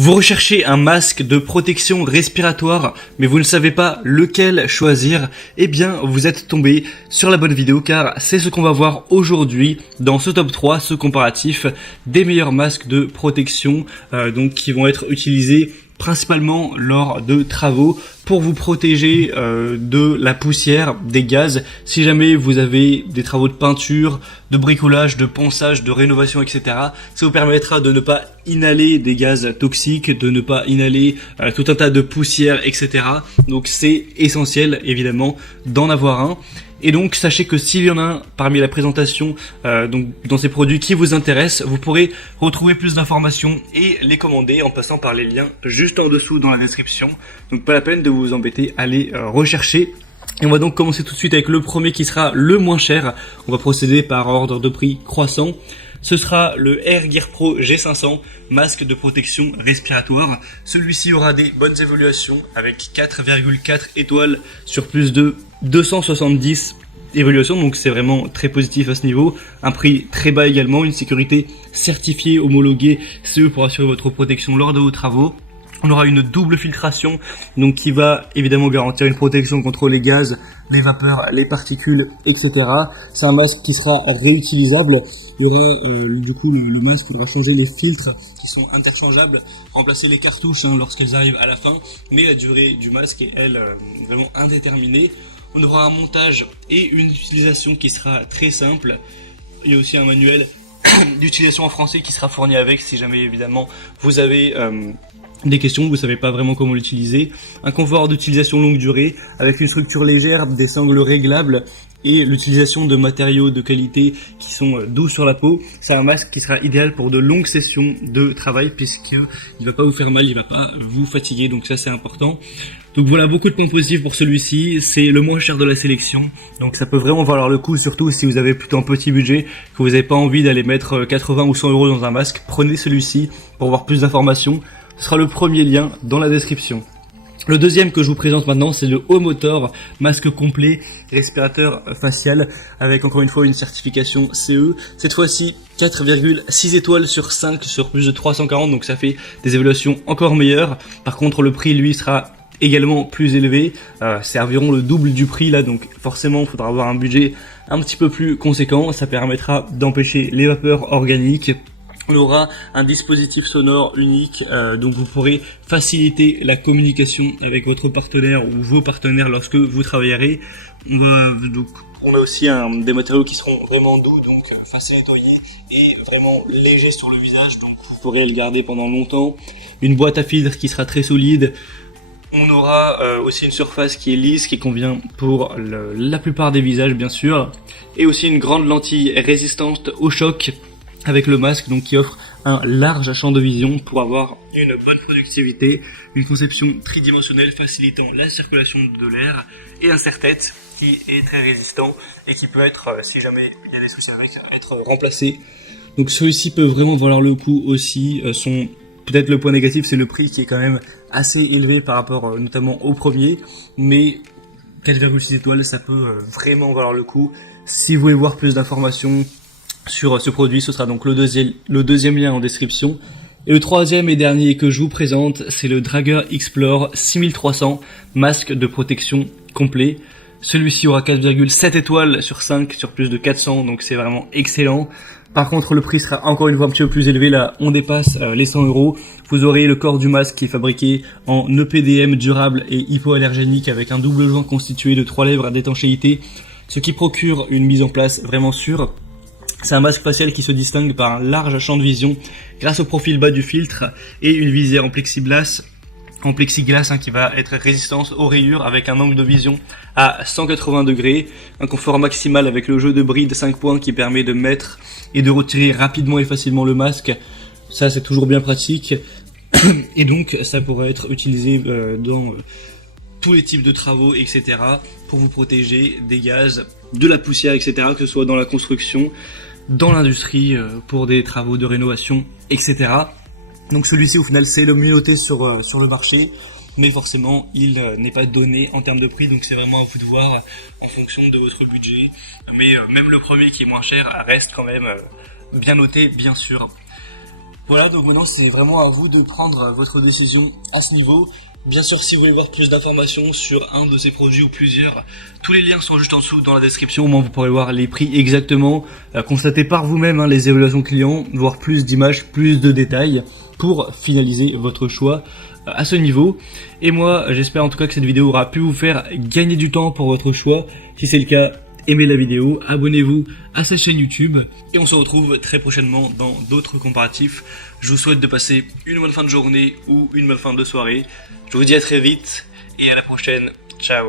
Vous recherchez un masque de protection respiratoire, mais vous ne savez pas lequel choisir, eh bien vous êtes tombé sur la bonne vidéo car c'est ce qu'on va voir aujourd'hui dans ce top 3, ce comparatif des meilleurs masques de protection donc qui vont être utilisés principalement lors de travaux pour vous protéger de la poussière, des gaz. Si jamais vous avez des travaux de peinture, de bricolage, de ponçage, de rénovation, etc., ça vous permettra de ne pas inhaler des gaz toxiques, de ne pas inhaler tout un tas de poussière, etc. Donc c'est essentiel évidemment d'en avoir un. Et donc sachez que s'il y en a un parmi la présentation donc dans ces produits qui vous intéressent, vous pourrez retrouver plus d'informations et les commander en passant par les liens juste en dessous dans la description. Donc pas la peine de vous embêter à les rechercher. Et on va donc commencer tout de suite avec le premier qui sera le moins cher. On va procéder par ordre de prix croissant. Ce sera le Air Gear Pro G500, masque de protection respiratoire. Celui-ci aura des bonnes évaluations avec 4,4 étoiles sur plus de 270 évaluations, donc c'est vraiment très positif à ce niveau. Un prix très bas également, une sécurité certifiée, homologuée CE pour assurer votre protection lors de vos travaux. On aura une double filtration, donc qui va évidemment garantir une protection contre les gaz, les vapeurs, les particules, etc. C'est un masque qui sera réutilisable. Il y aura du coup le masque, il faudra changer les filtres qui sont interchangeables, remplacer les cartouches lorsqu'elles arrivent à la fin, mais la durée du masque est elle vraiment indéterminée. On aura un montage et une utilisation qui sera très simple. Il y a aussi un manuel d'utilisation en français qui sera fourni avec si jamais évidemment vous avez des questions, vous savez pas vraiment comment l'utiliser. Un confort d'utilisation longue durée avec une structure légère, des sangles réglables et l'utilisation de matériaux de qualité qui sont doux sur la peau. C'est un masque qui sera idéal pour de longues sessions de travail puisqu'il va pas vous faire mal, il va pas vous fatiguer, donc ça c'est important. Donc voilà, beaucoup de points positifs pour celui-ci, c'est le moins cher de la sélection, donc ça peut vraiment valoir le coup, surtout si vous avez plutôt un petit budget, que vous n'avez pas envie d'aller mettre 80 ou 100 € dans un masque, prenez celui-ci pour avoir plus d'informations. Ce sera le premier lien dans la description. Le deuxième que je vous présente maintenant, c'est le Homotor, masque complet, respirateur facial, avec encore une fois une certification CE. Cette fois-ci, 4,6 étoiles sur 5 sur plus de 340, donc ça fait des évaluations encore meilleures. Par contre, le prix, lui, sera également plus élevé. C'est environ le double du prix là, donc forcément, il faudra avoir un budget un petit peu plus conséquent. Ça permettra d'empêcher les vapeurs organiques. On aura un dispositif sonore unique, donc vous pourrez faciliter la communication avec votre partenaire ou vos partenaires lorsque vous travaillerez. On a aussi des matériaux qui seront vraiment doux, donc faciles à nettoyer et vraiment légers sur le visage, donc vous pourrez le garder pendant longtemps. Une boîte à filtre qui sera très solide. On aura aussi une surface qui est lisse, qui convient pour la plupart des visages bien sûr. Et aussi une grande lentille résistante au choc avec le masque, donc qui offre un large champ de vision pour avoir une bonne productivité, une conception tridimensionnelle facilitant la circulation de l'air et un serre-tête qui est très résistant et qui peut être, si jamais il y a des soucis avec, être remplacé. Donc celui-ci peut vraiment valoir le coup aussi. Peut-être le point négatif, c'est le prix qui est quand même assez élevé par rapport notamment au premier, mais 4,6 étoiles, ça peut vraiment valoir le coup. Si vous voulez voir plus d'informations sur ce produit, ce sera donc le deuxième lien en description. Et le troisième et dernier que je vous présente, c'est le Drager Explore 6300, masque de protection complet. Celui-ci aura 4,7 étoiles sur 5 sur plus de 400, donc c'est vraiment excellent. Par contre, le prix sera encore une fois un petit peu plus élevé, là on dépasse les 100 €. Vous aurez le corps du masque qui est fabriqué en EPDM durable et hypoallergénique avec un double joint constitué de 3 lèvres d'étanchéité, ce qui procure une mise en place vraiment sûre. C'est un masque facial qui se distingue par un large champ de vision grâce au profil bas du filtre et une visière en plexiglas qui va être résistante aux rayures avec un angle de vision à 180 degrés, un confort maximal avec le jeu de bride 5 points qui permet de mettre et de retirer rapidement et facilement le masque. Ça c'est toujours bien pratique et donc ça pourrait être utilisé dans tous les types de travaux, etc. pour vous protéger des gaz, de la poussière, etc. que ce soit dans la construction, dans l'industrie, pour des travaux de rénovation, etc. Donc celui-ci au final c'est le mieux noté sur le marché, mais forcément il n'est pas donné en termes de prix, donc c'est vraiment à vous de voir en fonction de votre budget. Mais même le premier qui est moins cher reste quand même bien noté, bien sûr. Voilà, donc maintenant c'est vraiment à vous de prendre votre décision à ce niveau. Bien sûr, si vous voulez voir plus d'informations sur un de ces produits ou plusieurs, tous les liens sont juste en dessous dans la description. Au moins vous pourrez voir les prix exactement, constater par vous-même les évaluations clients, voir plus d'images, plus de détails pour finaliser votre choix à ce niveau. Et moi, j'espère en tout cas que cette vidéo aura pu vous faire gagner du temps pour votre choix. Si c'est le cas, aimez la vidéo, abonnez-vous à sa chaîne YouTube et on se retrouve très prochainement dans d'autres comparatifs. Je vous souhaite de passer une bonne fin de journée ou une bonne fin de soirée. Je vous dis à très vite et à la prochaine. Ciao.